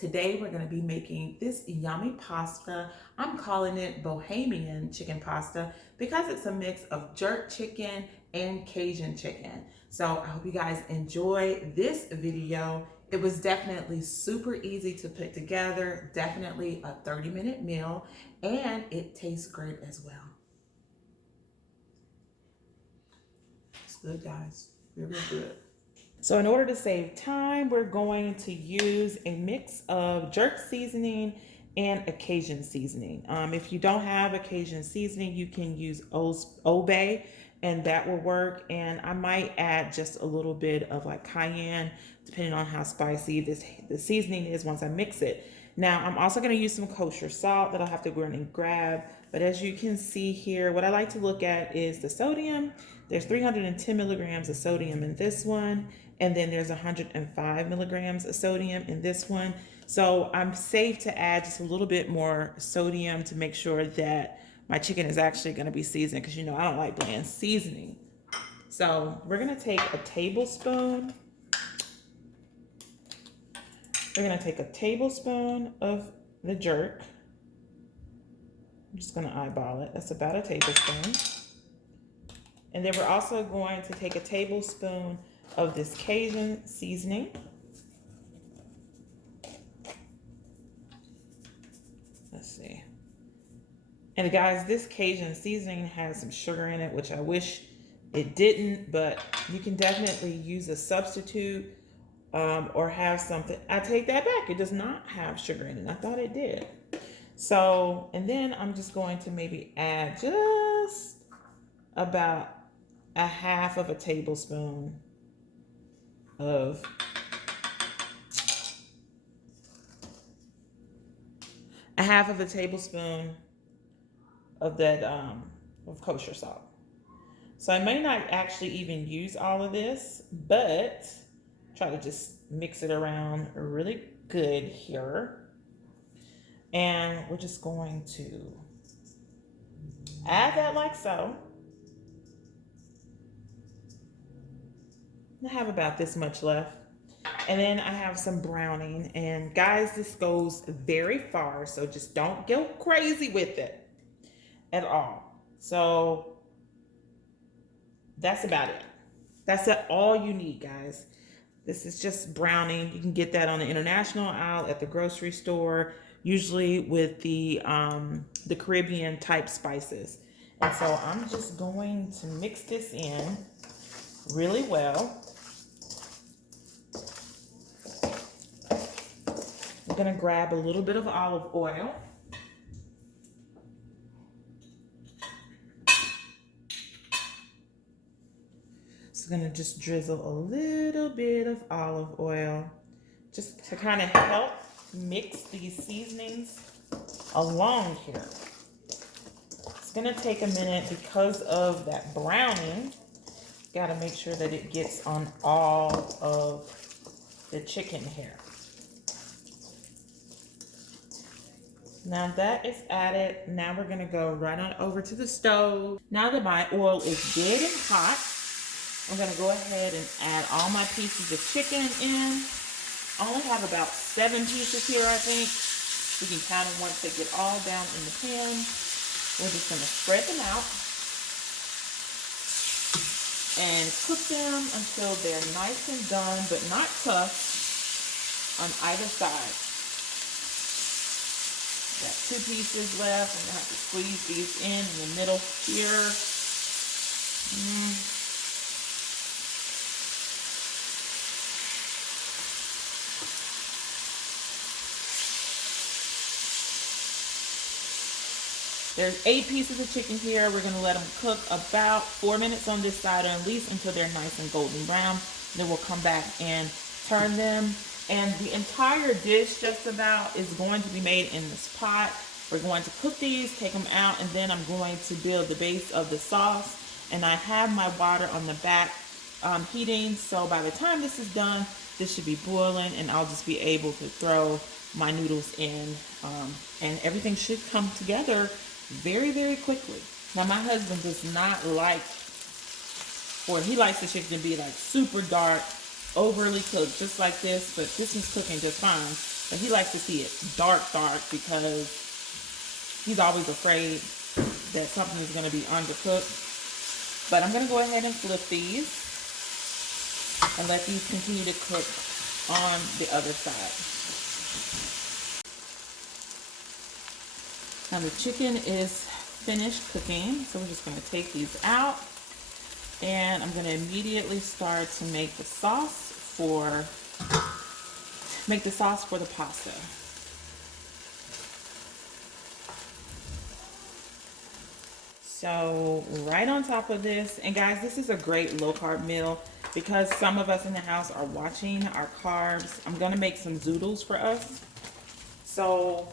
Today we're going to be making this yummy pasta. I'm calling it Bahamian chicken pasta because it's a mix of jerk chicken and Cajun chicken. So I hope you guys enjoy this video. It was definitely super easy to put together, definitely a 30-minute meal, and it tastes great as well. It's good, guys. Really good. So in order to save time, we're going to use a mix of jerk seasoning and a Cajun seasoning. If you don't have a Cajun seasoning, you can use Old Bay, and that will work. And I might add just a little bit of like cayenne, depending on how spicy the seasoning is once I mix it. Now, I'm also going to use some kosher salt that I'll have to go in and grab. But as you can see here, what I like to look at is the sodium. There's 310 milligrams of sodium in this one. And then there's 105 milligrams of sodium in this one. So I'm safe to add just a little bit more sodium to make sure that my chicken is actually going to be seasoned, because you know I don't like bland seasoning. So we're going to take a tablespoon. We're going to take a tablespoon of the jerk. I'm just going to eyeball it. That's about a tablespoon. And then we're also going to take a tablespoon of this Cajun seasoning. Let's see. And guys, this Cajun seasoning has some sugar in it, which I wish it didn't, but you can definitely use a substitute or have something. I take that back. It does not have sugar in it. I thought it did. So, and then I'm just going to maybe add just about a half of a tablespoon of of that of kosher salt. So I may not actually even use all of this, but try to just mix it around really good here. And we're just going to add that like so. I have about this much left. And then I have some browning. And guys, this goes very far, so just don't go crazy with it at all. So that's about it. That's all you need, guys. This is just browning. You can get that on the international aisle at the grocery store, usually with the Caribbean type spices. And so I'm just going to mix this in really well. I'm going to grab a little bit of olive oil. So I'm going to just drizzle a little bit of olive oil just to kind of help mix these seasonings along here. It's going to take a minute because of that browning. Got to make sure that it gets on all of the chicken here. Now that is added, now we're gonna go right on over to the stove. Now that my oil is good and hot, I'm gonna go ahead and add all my pieces of chicken in. I only have about 7 pieces here, I think. We can count them once they get all down in the pan. We're just gonna spread them out and cook them until they're nice and done, but not tough on either side. Got 2 pieces left. I'm gonna have to squeeze these in the middle here. There's 8 pieces of chicken here. We're gonna let them cook about 4 minutes on this side, or at least until they're nice and golden brown. Then we'll come back and turn them. And the entire dish just about is going to be made in this pot. We're going to cook these, take them out, and then I'm going to build the base of the sauce. And I have my water on the back heating, so by the time this is done, this should be boiling, and I'll just be able to throw my noodles in, and everything should come together very, very quickly. Now, my husband does not like, or he likes the chicken to be like super dark, overly cooked, just like this, but this is cooking just fine. But he likes to see it dark because he's always afraid that something is going to be undercooked. But I'm going to go ahead and flip these and let these continue to cook on the other side. Now the chicken is finished cooking, so we're just going to take these out, and I'm going to immediately start to make the sauce for the pasta. So right on top of this, and guys, this is a great low carb meal because some of us in the house are watching our carbs. I'm gonna make some zoodles for us. So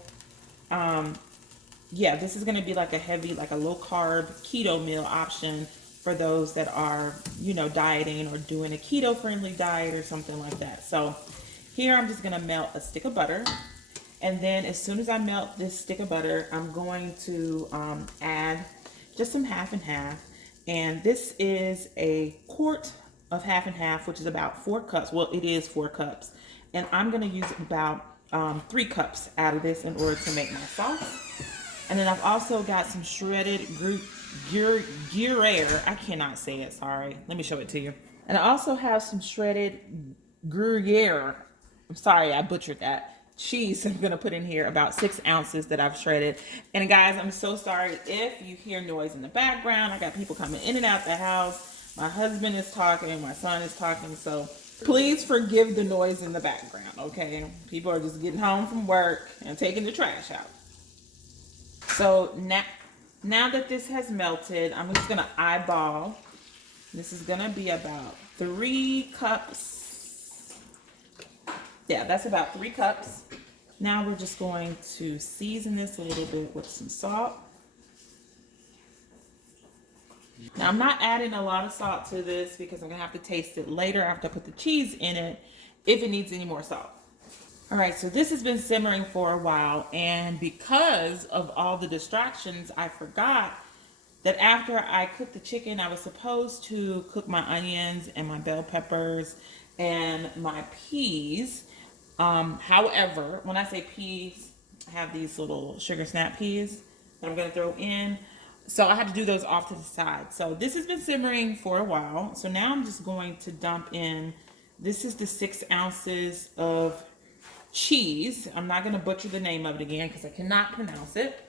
yeah, this is gonna be like a heavy, like a low carb keto meal option for those that are, you know, dieting or doing a keto friendly diet or something like that. So here I'm just gonna melt a stick of butter. And then as soon as I melt this stick of butter, I'm going to add just some half and half. And this is a quart of half and half, which is about 4 cups. Well, it is 4 cups. And I'm gonna use about 3 cups out of this in order to make my sauce. And then I've also got some shredded gruyere. I cannot say it, sorry. Let me show it to you. And I also have some shredded gruyere. I'm sorry, I butchered that. Cheese I'm gonna put in here, about 6 ounces that I've shredded. And guys, I'm so sorry if you hear noise in the background. I got people coming in and out the house. My husband is talking, my son is talking, so please forgive the noise in the background, okay? People are just getting home from work and taking the trash out. So now that this has melted, I'm just gonna eyeball. This is gonna be about 3 cups. Yeah, that's about 3 cups. Now we're just going to season this a little bit with some salt. Now I'm not adding a lot of salt to this because I'm gonna have to taste it later after I put the cheese in it if it needs any more salt. All right, so this has been simmering for a while, and because of all the distractions, I forgot that after I cooked the chicken, I was supposed to cook my onions and my bell peppers and my peas. However, when I say peas, I have these little sugar snap peas that I'm going to throw in. So I had to do those off to the side. So this has been simmering for a while. So now I'm just going to dump in, this is the 6 ounces of cheese. I'm not going to butcher the name of it again because I cannot pronounce it.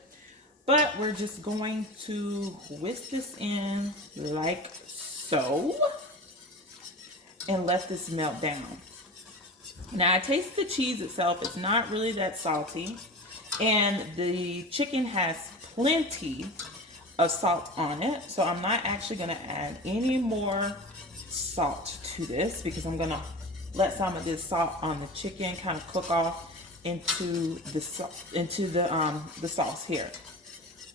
But we're just going to whisk this in like so and let this melt down. Now I taste the cheese itself. It's not really that salty. And the chicken has plenty of salt on it. So I'm not actually going to add any more salt to this because I'm going to let some of this salt on the chicken kind of cook off into the sauce here.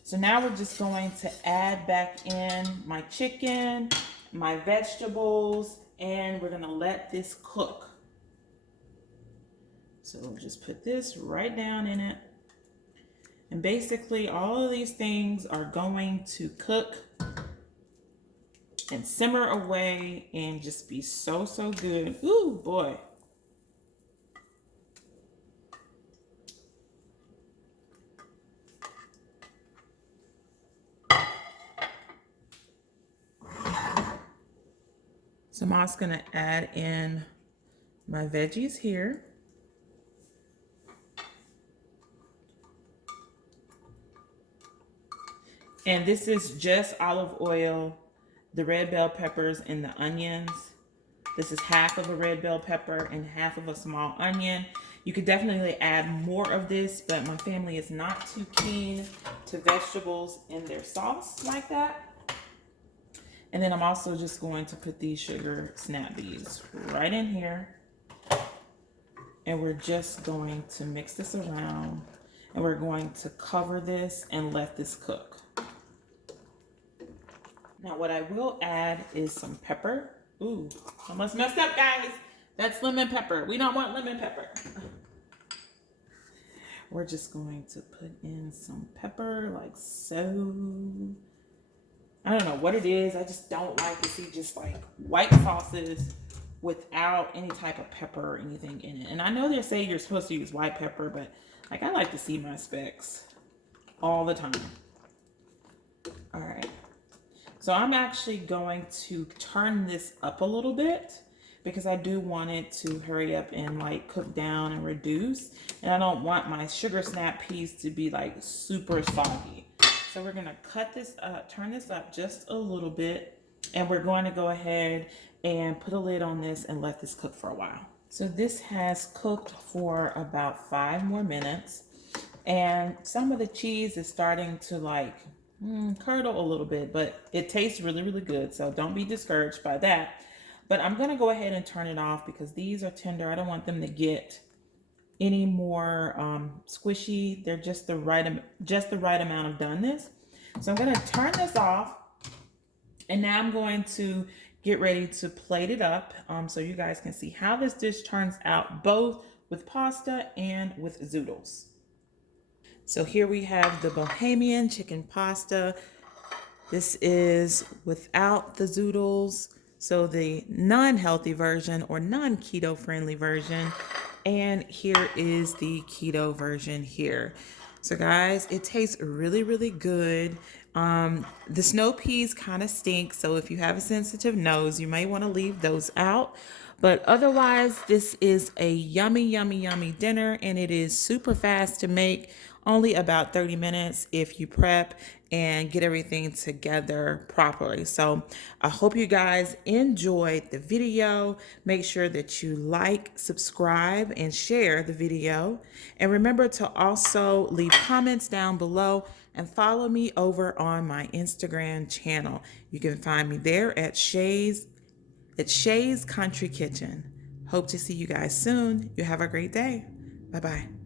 So now we're just going to add back in my chicken, my vegetables, and we're going to let this cook. So we'll just put this right down in it. And basically all of these things are going to cook and simmer away and just be so, so good. Ooh, boy. So I'm also gonna add in my veggies here. And this is just olive oil, the red bell peppers, and the onions. This is half of a red bell pepper and half of a small onion. You could definitely add more of this, but my family is not too keen to vegetables in their sauce like that. And then I'm also just going to put these sugar snap beads right in here. And we're just going to mix this around, and we're going to cover this and let this cook. Now what I will add is some pepper. Ooh, almost messed up, guys. That's lemon pepper. We don't want lemon pepper. We're just going to put in some pepper like so. I don't know what it is. I just don't like to see just like white sauces without any type of pepper or anything in it. And I know they say you're supposed to use white pepper, but like I like to see my specks all the time. All right. So I'm actually going to turn this up a little bit because I do want it to hurry up and like cook down and reduce. And I don't want my sugar snap peas to be like super soggy. So we're gonna cut this up, turn this up just a little bit, and we're going to go ahead and put a lid on this and let this cook for a while. So this has cooked for about 5 more minutes, and some of the cheese is starting to like curdle a little bit, but it tastes really, really good. So don't be discouraged by that. But I'm gonna go ahead and turn it off because these are tender. I don't want them to get any more squishy. They're just the right amount of doneness. So I'm gonna turn this off, and now I'm going to get ready to plate it up so you guys can see how this dish turns out, both with pasta and with zoodles. So here we have the Bahamian chicken pasta. This is without the zoodles, so the non-healthy version or non-keto friendly version. And here is the keto version here. So guys, it tastes really, really good. The snow peas kind of stink, so if you have a sensitive nose, you may want to leave those out. But otherwise, this is a yummy, yummy, yummy dinner, and it is super fast to make, only about 30 minutes if you prep and get everything together properly. So I hope you guys enjoyed the video. Make sure that you like, subscribe, and share the video. And remember to also leave comments down below and follow me over on my Instagram channel. You can find me there at Shay's Country Kitchen. Hope to see you guys soon. You have a great day. Bye-bye.